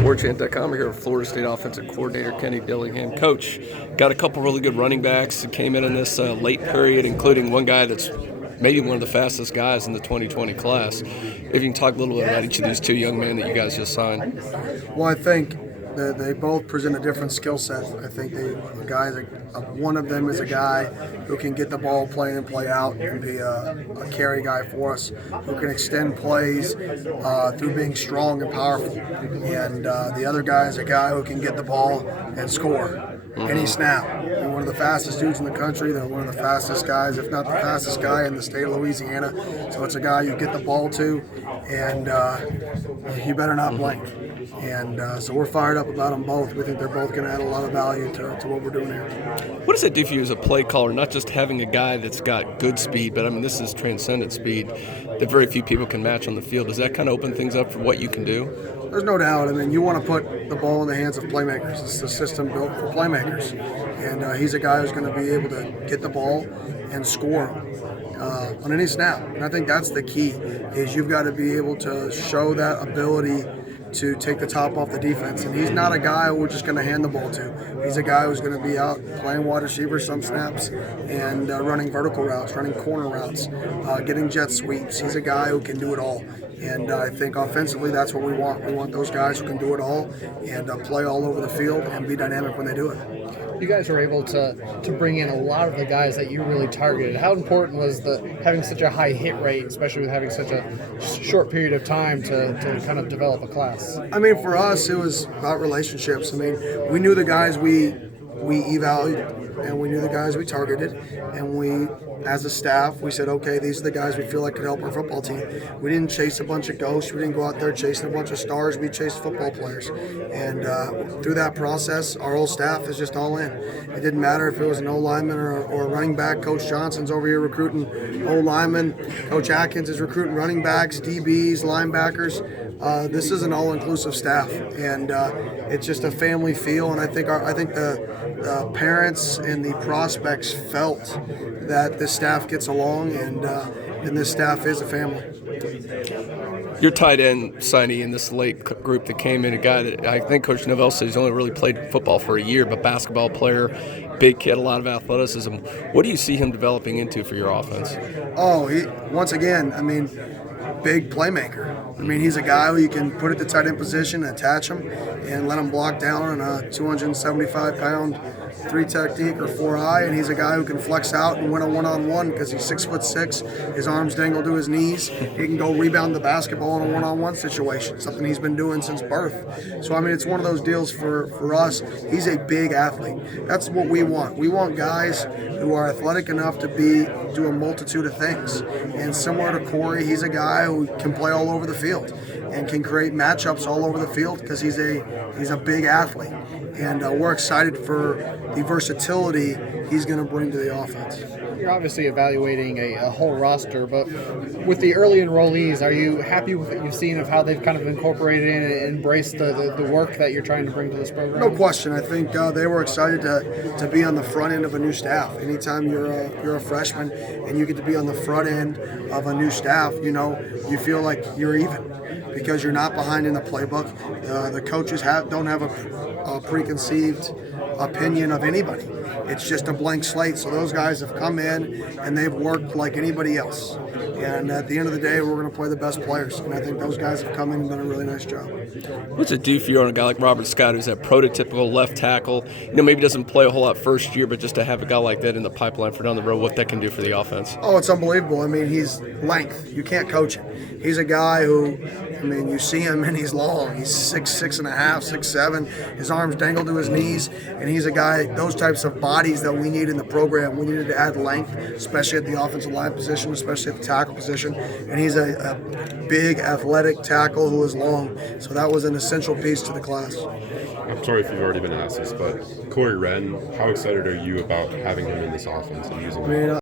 WarChant.com. We're here with Florida State Offensive Coordinator Kenny Dillingham. Coach, got a couple really good running backs that came in this late period, including one guy that's maybe one of the fastest guys in the 2020 class. If you can talk a little bit about each of these two young men that you guys just signed. Well, I think that they both present a different skill set. I think one of them is a guy who can get the ball play in and play out and be a carry guy for us, who can extend plays through being strong and powerful. And the other guy is a guy who can get the ball and score any snap. They're one of the fastest dudes in the country. They're one of the fastest guys, if not the fastest guy in the state of Louisiana. So it's a guy you get the ball to, and you better not blink. And so we're fired up about them both. We think they're both going to add a lot of value to what we're doing here. What does it do for you as a play caller, not just having a guy that's got good speed, but I mean this is transcendent speed that very few people can match on the field? Does that kind of open things up for what you can do? There's no doubt. I mean, you want to put the ball in the hands of playmakers. It's a system built for playmakers. And he's a guy who's going to be able to get the ball and score on any snap. And I think that's the key, is you've got to be able to show that ability to take the top off the defense. And he's not a guy we're just going to hand the ball to. He's a guy who's going to be out playing wide receiver some snaps and running vertical routes, running corner routes, getting jet sweeps. He's a guy who can do it all. And I think offensively that's what we want. We want those guys who can do it all and play all over the field and be dynamic when they do it. You guys were able to bring in a lot of the guys that you really targeted. How important was having such a high hit rate, especially with having such a short period of time to kind of develop a class? I mean, for us, it was about relationships. I mean, we knew the guys we evaluated, and we knew the guys we targeted, and we, as a staff, we said, okay, these are the guys we feel like could help our football team. We didn't chase a bunch of ghosts. We didn't go out there chasing a bunch of stars. We chased football players. And through that process, our whole staff is just all in. It didn't matter if it was an O-lineman or a running back. Coach Johnson's over here recruiting O-linemen. Coach Atkins is recruiting running backs, DBs, linebackers. This is an all-inclusive staff, and it's just a family feel. And I think the parents and the prospects felt that this staff gets along, and this staff is a family. Your tight end signee in this late group that came in, a guy that I think Coach Novell said he's only really played football for a year, but basketball player, big kid, a lot of athleticism. What do you see him developing into for your offense? Oh, once again, I mean, big playmaker. I mean, he's a guy who you can put at the tight end position, attach him, and let him block down on a 275-pound 3 technique or 4 and he's a guy who can flex out and win a one-on-one because he's 6'6". His arms dangle to his knees. He can go rebound the basketball in a one-on-one situation, something he's been doing since birth. So, I mean, it's one of those deals for us. He's a big athlete. That's what we want. We want guys who are athletic enough to do a multitude of things. And similar to Corey, he's a guy who can play all over the field and can create matchups all over the field because he's a big athlete. And we're excited for the versatility he's going to bring to the offense. You're obviously evaluating a whole roster, but with the early enrollees, are you happy with what you've seen of how they've kind of incorporated in and embraced the work that you're trying to bring to this program? No question. I think they were excited to be on the front end of a new staff. Anytime you're a freshman and you get to be on the front end of a new staff, you feel like you're even because you're not behind in the playbook. The coaches don't have a preconceived opinion of anybody. It's just a blank slate. So those guys have come in and they've worked like anybody else. And at the end of the day, we're going to play the best players. And I think those guys have come in and done a really nice job. What's it do for you on a guy like Robert Scott, who's that prototypical left tackle? Maybe doesn't play a whole lot first year, but just to have a guy like that in the pipeline for down the road, what that can do for the offense? Oh, it's unbelievable. I mean, he's length. You can't coach him. He's a guy who, I mean, you see him and he's long. He's 6'6 and a half, 6'7". His arms dangle to his knees, and he's a guy, those types of bodies that we need in the program. We needed to add length, especially at the offensive line position, especially at the tackle position. And he's a big, athletic tackle who is long. So that was an essential piece to the class. I'm sorry if you've already been asked this, but Corey Wren, how excited are you about having him in this offense and using him?